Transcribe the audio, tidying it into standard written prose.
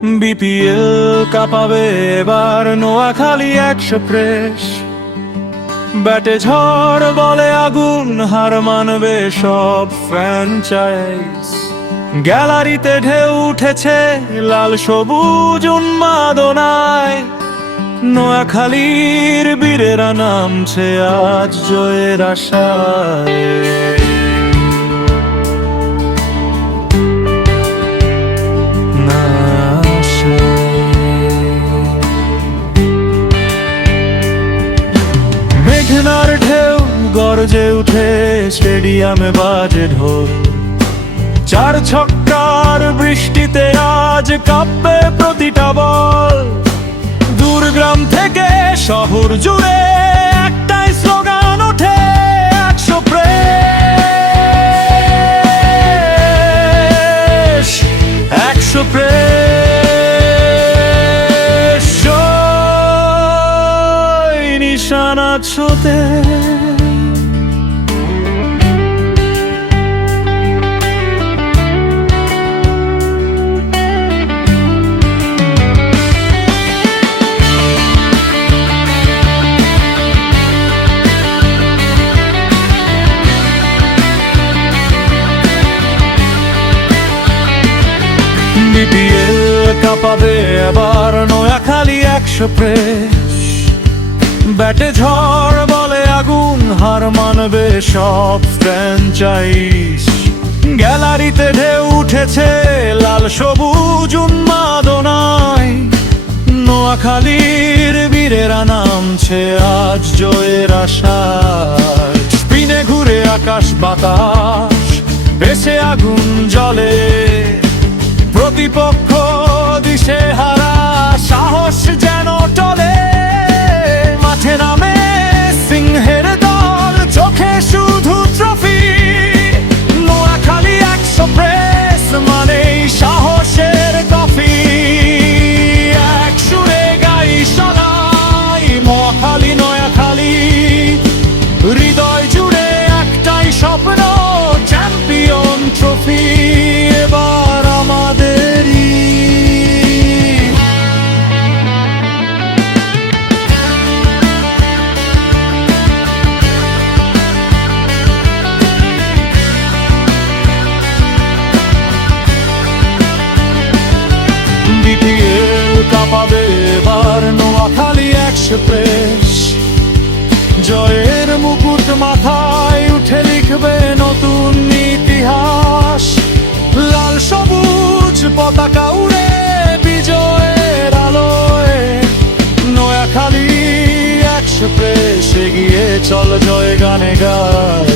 BPL কাঁপাবে এবার নোয়াখালী 100 ব্যাটে ঝড় বলে আগুন, হার মানবে সব ফ্র্যাঞ্চাইজ। গ্যালারিতে ঢেউ উঠেছে লাল সবুজ উন্মাদনায়, নোয়াখালীর বীরেরা নামছে আজ জয়ের আশায়। মেঘনার ঢেউ গর্জে উঠে স্টেডিয়ামে বাজে ঢোল, 4 ছক্কার বৃষ্টিতে আজ কাঁপবে প্রতিটা বল। দূরগ্রাম থেকে শহর জুড়ে একটাই স্লোগান ওঠে, 100 প্রেস, 100 প্রেস, জয় নিশানা ছোতে। বিপিএল কাঁপাবে এবার নোয়াখালী 100 প্রেস। ব্যাটে ঝড় বলে আগুন, হার মানবে সব ফ্র্যাঞ্চাইজ। গ্যালারিতে ঢেউ উঠেছে লাল সবুজ উন্মাদনায়, নোয়াখালীর বীরেরা নামছে আজ জয়ের আশায়। স্পিনে ঘুরে আকাশ বাতাস, ভেসে আগুন জ্বলে, প্রতিপক্ষ দিশে হারা সাহস যেন টলে। মাঠে নামে সিংহের দল, চোখে শুধু ট্রফি। নোয়াখালী 100 প্রেস মানেই সাহসের কফি। এক সুরে গাই সদাই মহাখালী নোয়াখালী, হৃদয় জুড়ে একটাই স্বপ্ন, চ্যাম্পিয়ন ট্রফি এবার আমাদেরই। বিপিএল কাঁপাবে এবার নোয়াখালী 100 প্রেস। জয়ের মুকুট মাথায় উঠে লিখবে নতুন ইতিহাস। লাল সবুজ পতাকা উড়ে বিজয়ের আলোয়, নোয়াখালী 100 প্রেস এগিয়ে চল জয় গানে গায়।